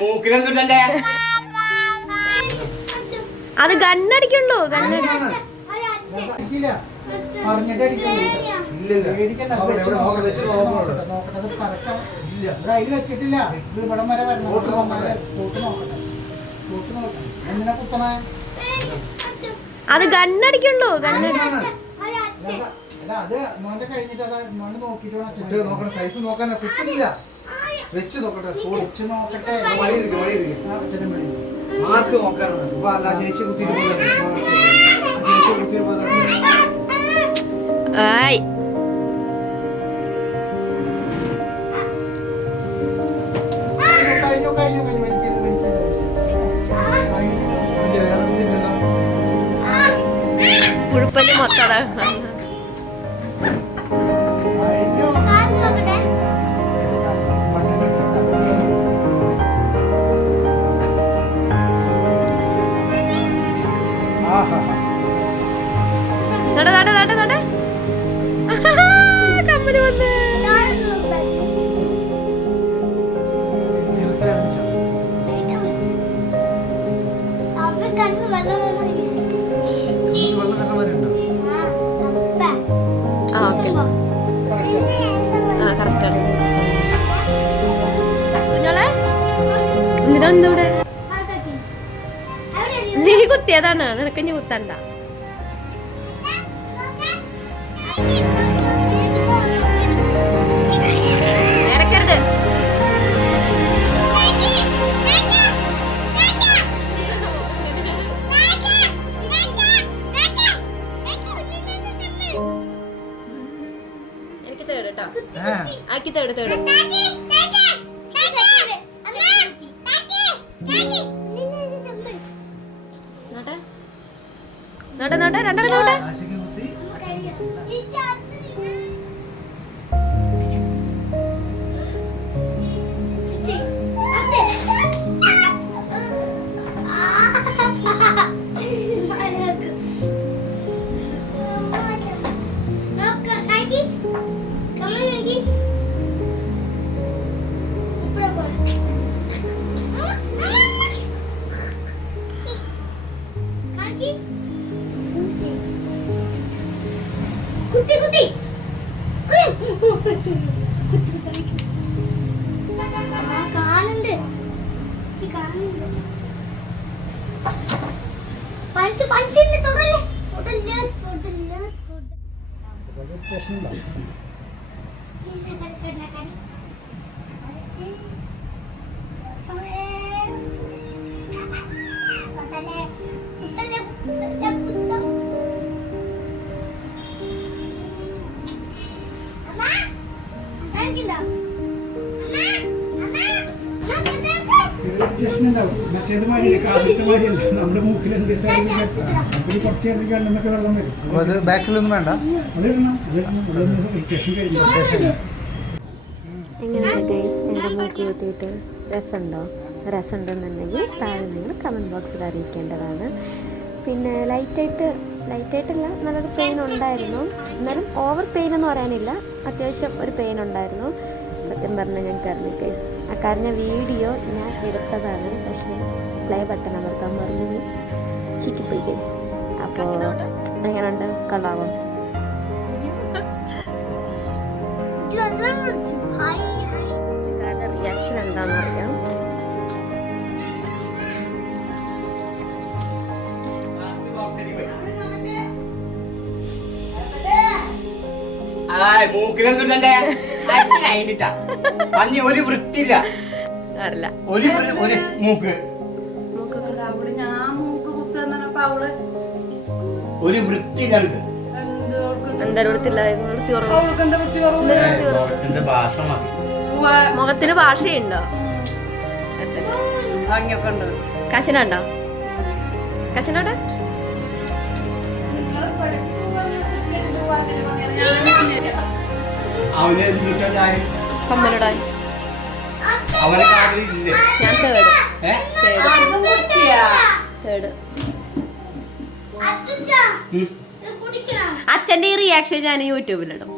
മൂക്കിലെന്തുണ്ടേ അത് ഗണ്ണടിക്കുള്ളൂ വെച്ചിട്ടില്ല ഇത് ഇവിടം വരെ എന്തിനാ കുത്തണേ അത് ഗണ്ണടിക്കുള്ളൂ അത് മോന്റെ കഴിഞ്ഞിട്ട് അത് മോന് നോക്കിട്ട് നോക്കണ സൈസ് നോക്കാൻ കുത്തുന്നില്ല വെച്ച് നോക്കട്ടെ വെച്ച് നോക്കട്ടെ മാർക്ക് നോക്കാറുണ്ട് ചേച്ചി കഴിഞ്ഞു കഴിഞ്ഞു പുഴുപ്പല് മൊത്തം കമ്മല് വന്ന് നീ കുത്തിയതാണ് നിനക്ക് ഇനി കുത്തണ്ട ഇറക്കരുത് എനിക്ക് തേട് കേട്ടോ ആക്കി തേട് രണ്ടാളും നോട്ടെ നമ്മുടെ മൂക്കിൽ കുറച്ച് കണ്ടെന്നൊക്കെ വെള്ളം വരും ബാക്കിലൊന്നും വേണ്ട എങ്ങനെയാണ് ഗൈസ് എൻ്റെ മൂക്ക് കുത്തിയിട്ട് രസമുണ്ടെന്നുണ്ടെങ്കിൽ താഴെ നിങ്ങൾ കമൻറ്റ് ബോക്സിൽ അറിയിക്കേണ്ടതാണ്. പിന്നെ ലൈറ്റായിട്ടല്ല നല്ലൊരു പെയിൻ ഉണ്ടായിരുന്നു, എന്നാലും ഓവർ പെയിൻ എന്ന് പറയാനില്ല, അത്യാവശ്യം ഒരു പെയിൻ ഉണ്ടായിരുന്നു. സത്യം പറഞ്ഞാൽ ഞാൻ കരഞ്ഞു ഗൈസ്. ആ കരഞ്ഞ വീഡിയോ ഞാൻ എടുത്തതാണ്, പക്ഷേ പ്ലേ ബട്ടൺ അമർത്താൻ പറഞ്ഞു ചീറ്റിപ്പോയി ഗൈസ്. അപ്പോൾ എങ്ങനെയുണ്ട്? കൊള്ളാവോ? റിയാക്ഷൻ എന്താണെന്ന് അറിയാം. മൂക്കിലെന്തുണ്ടേ പന്നി ഒരു വൃത്തിയില്ല, ഒരു മൂക്ക് ഒരു വൃത്തിയില്ല. മുഖത്തിന് ഭാഷയുണ്ടോ? കശിനുണ്ടോ? കശിനോട് കമ്മലിടാൻ ഞാൻ തേട് അച്ഛന്റെ ഈ റിയാക്ഷൻ ഞാൻ യൂട്യൂബിലിടും.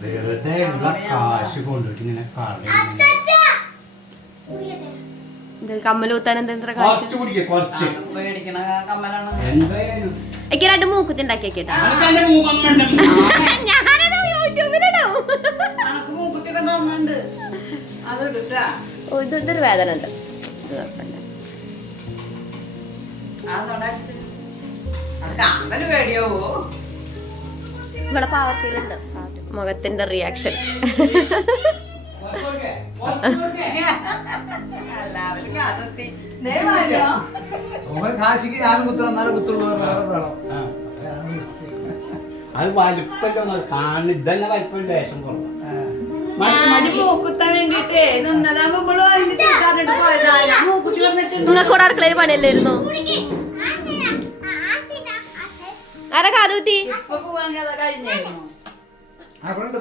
വെറുതെ ഉള്ള കാശ് കൊണ്ടിട്ട് ഇങ്ങനെ കളയുന്നു. ഇത് കമ്മൽ കുത്താൻ എന്താ കാശ്? കുറച്ച് കുടിക്കുക, കുറച്ച്. പേടിക്കണ കമ്മലാണ്. എന്തായാലും എനിക്ക് 2 മൂക്കുത്തി ഉണ്ടാക്കി കേട്ടാ. അനക്കെന്റെ മൂക്കമ്മണ്ട്. ഞാനത് യൂട്യൂബിലിടും. അനക്ക് മൂക്കുത്തി കണ്ട ഒന്നുണ്ട്. അത് ഇട്ടാ ഓ, ഇതൊരു വേദന ഉണ്ട്. ഇത് കുഴപ്പമില്ല. അത് കമ്മല് പേടിയാവോ? ഇവിടെ പാവത്തിലുണ്ട് മുഖത്തിന്റെ റിയാക്ഷൻ. കുറച്ച് കൊടുക്ക്, കുറച്ച് കൊടുക്ക്. എല്ലാവരും കാതെത്തി. ദേ മാറ്റോ? ഓൻ കാശിക്ക് ഞാനും കുത്തണം, എന്നാലും കുത്തുള്ളൂ വേണം. ആ. അത് വലിപ്പല്ലോ കാണുന്നു. ഇതന്നെ വലിപ്പം ലേശം കുറവാ. ഞാന് മൂക്കുത്താൻ വേണ്ടിട്ടേ നിന്നതാകുമ്പോഴും അതിന് ചീത്താറിട്ട് പോയതാ. ഞാൻ മൂക്കുത്തി വന്നിട്ടുണ്ട്. നിങ്ങൾക്ക് ഇവിടെ അടുക്കളയിൽ പണിയല്ലായിരുന്നു? ആരാ കാതുകുത്തി? ഇപ്പൊ പോവാൻ കഥ കഴിഞ്ഞായിരുന്നു. ആ, ഇവിടെ ഉണ്ട്,